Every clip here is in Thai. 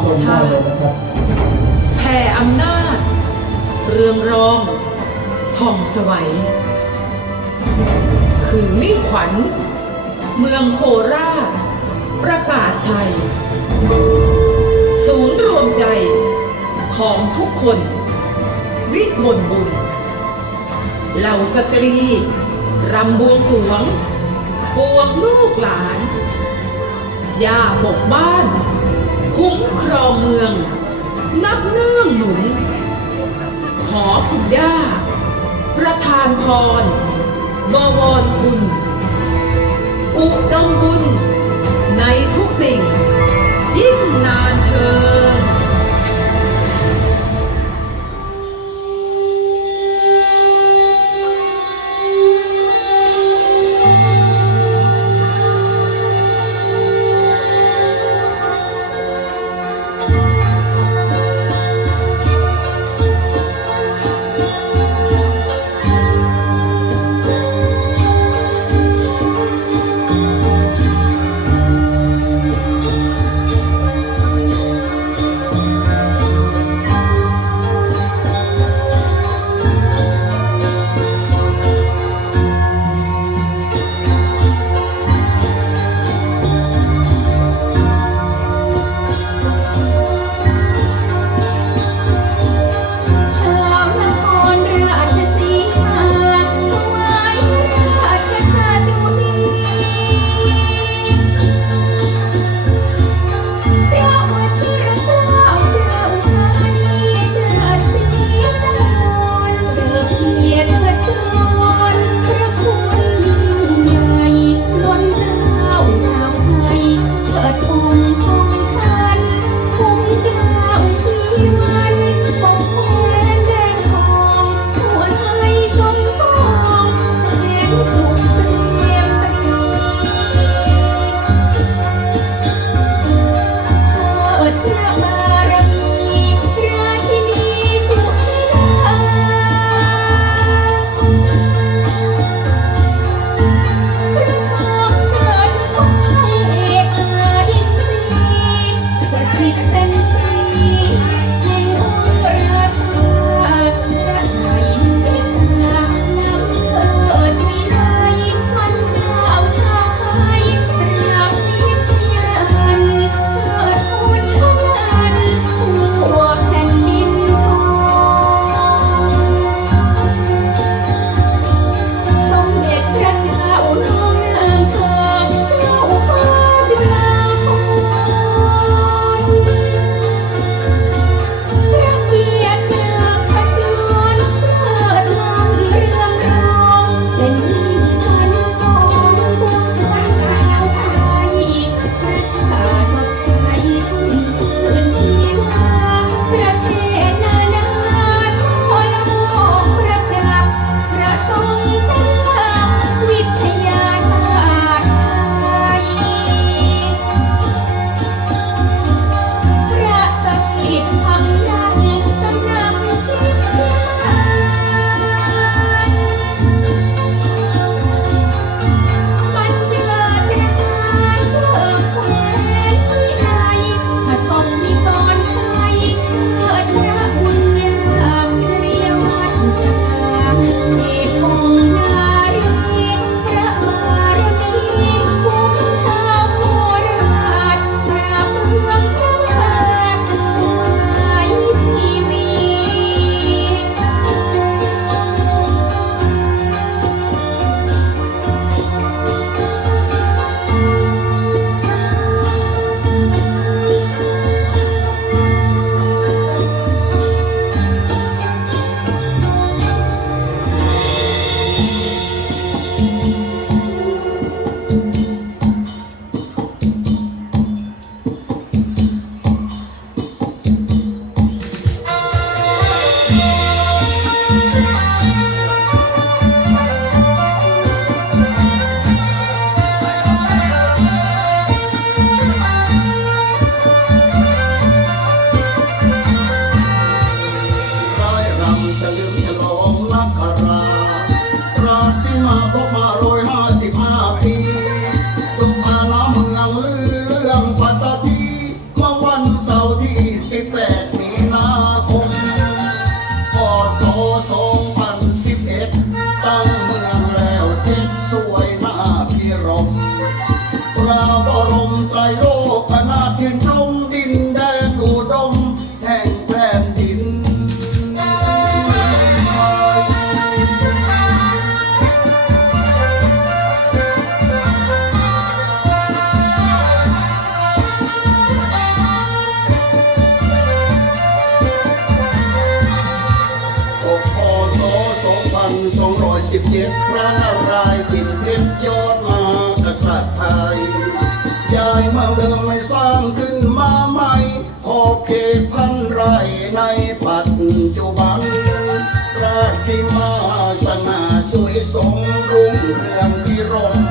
ของชาติแผ่อำนาจ เรืองรองผ่องสวัย คือมิ่ขวัญ เมืองโคราช ประกาศชัย ศูนย์รวมใจของทุกคน วิมลบุญ เหล่าสตรี รำบวงสวงปวงลูกหลาน ย่าปกบ้าน คุ้มครองเมือง นับเนื่องหนุน ขอคุณย่า ประทานพร บวรคุณ อุดมบุญในทุกสิ่ง അപാരം ลมใส่ลม ปัจจุบัน ราศีมาสง่าสวยสมรุ่งเรืองพิรม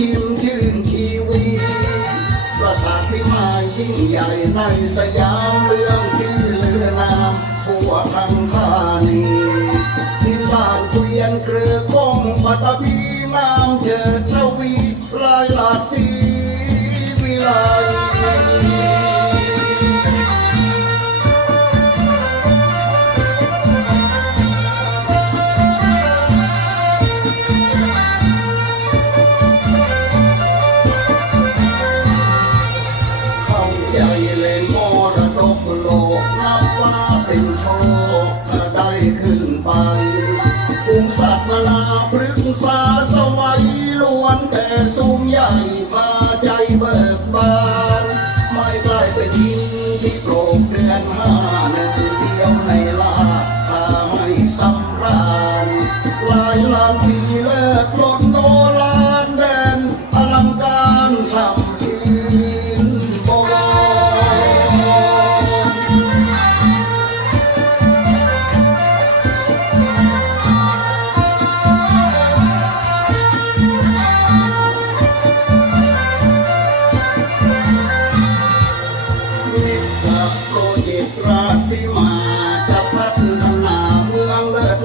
ชิมชื่นชีวีประสาทพิมายยิ่งใหญ่ในสยามเรื่องชื่อเลือนามผัวทำท่านีทิมบ้านเกวียนเกลือกงปัตตพีงามเจิดชวีลายหลากสี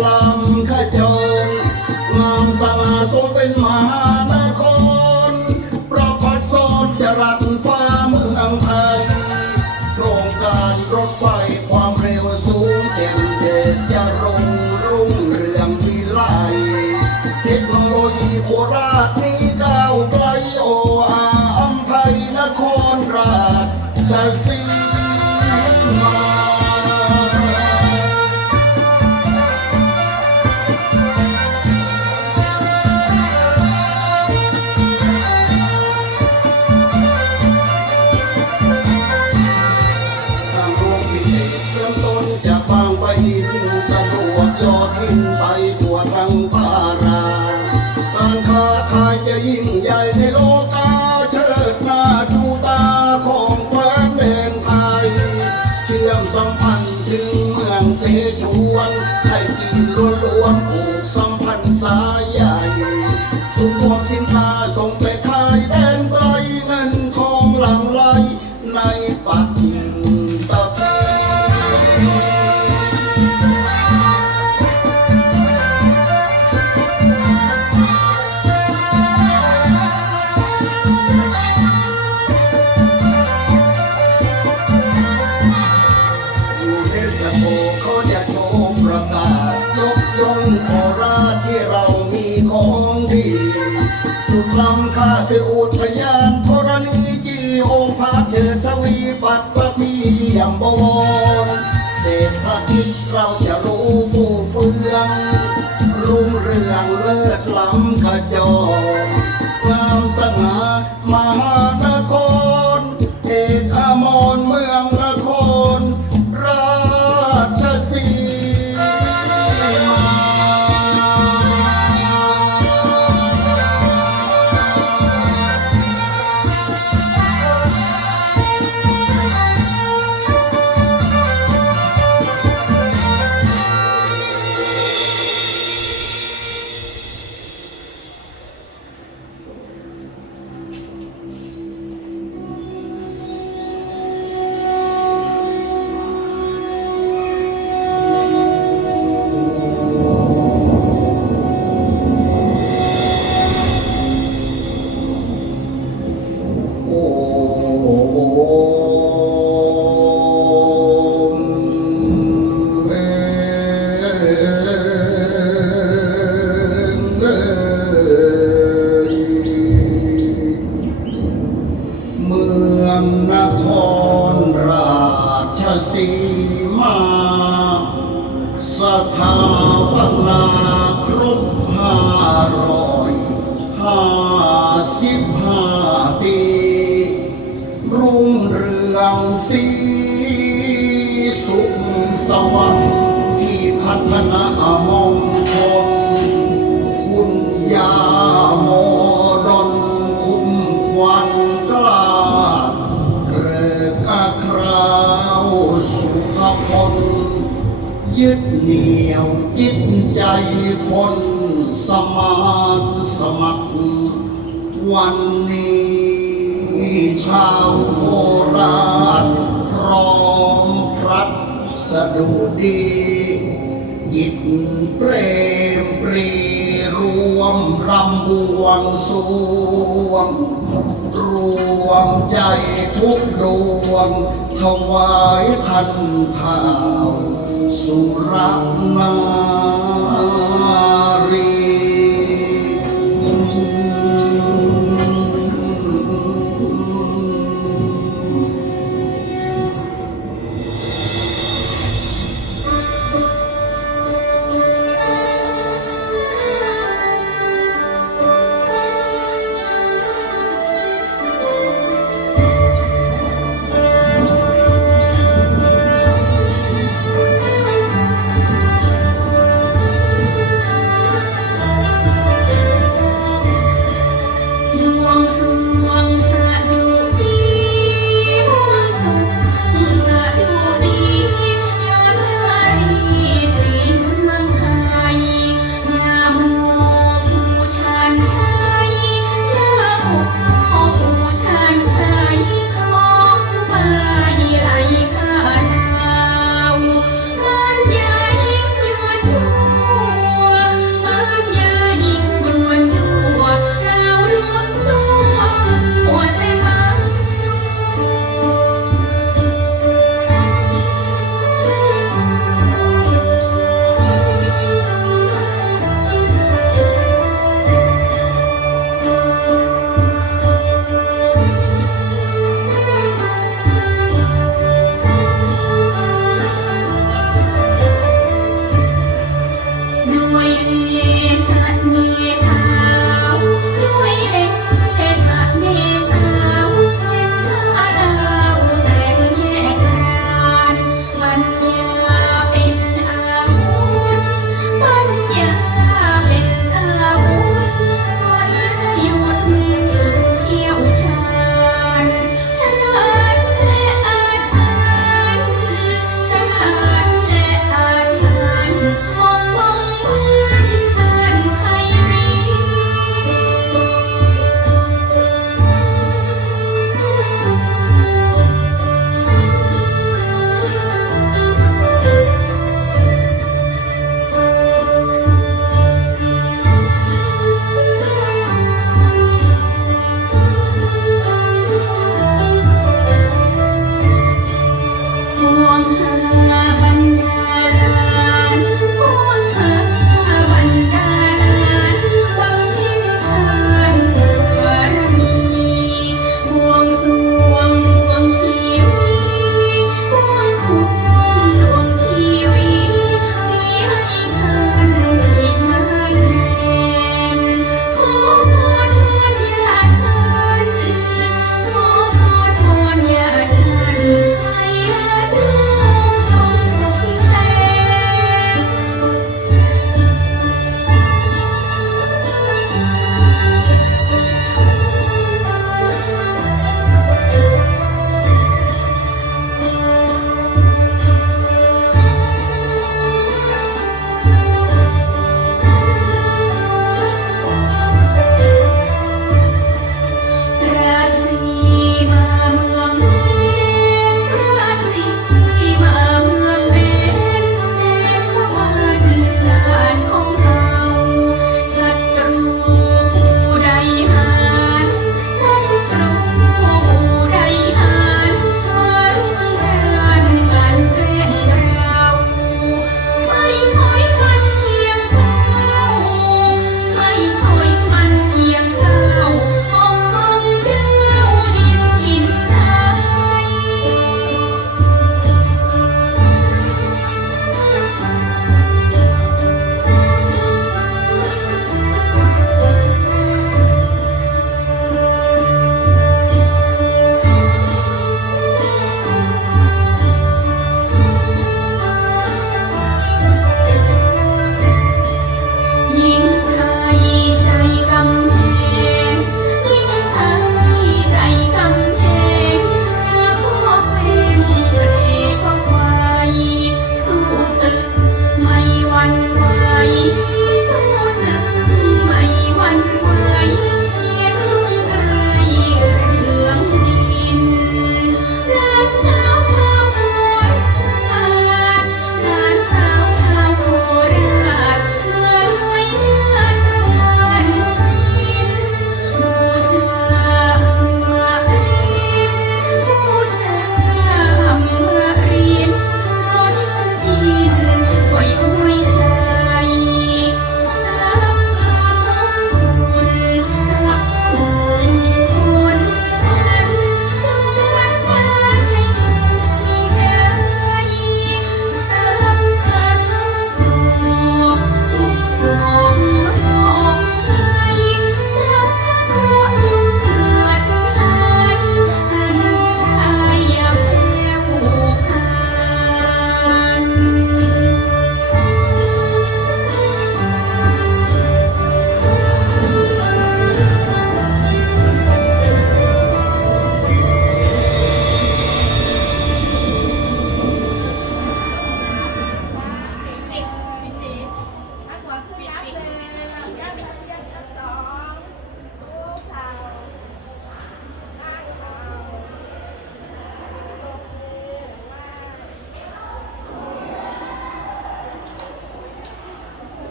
love. มาสถาปนาครบห้าร้อยห้าสิบห้าปี รุ่งเรืองสีสุขสวัสดิ์ที่พัฒนามง ยึดเหนี่ยวจิตใจคนสมานสมัคร วันนี้ชาวโคราชพร้อมพรัดสะดุดียิดเปรมปรีรวมรำบวงสวง รวมใจทุกดวงถวายทันข่า วสุรนา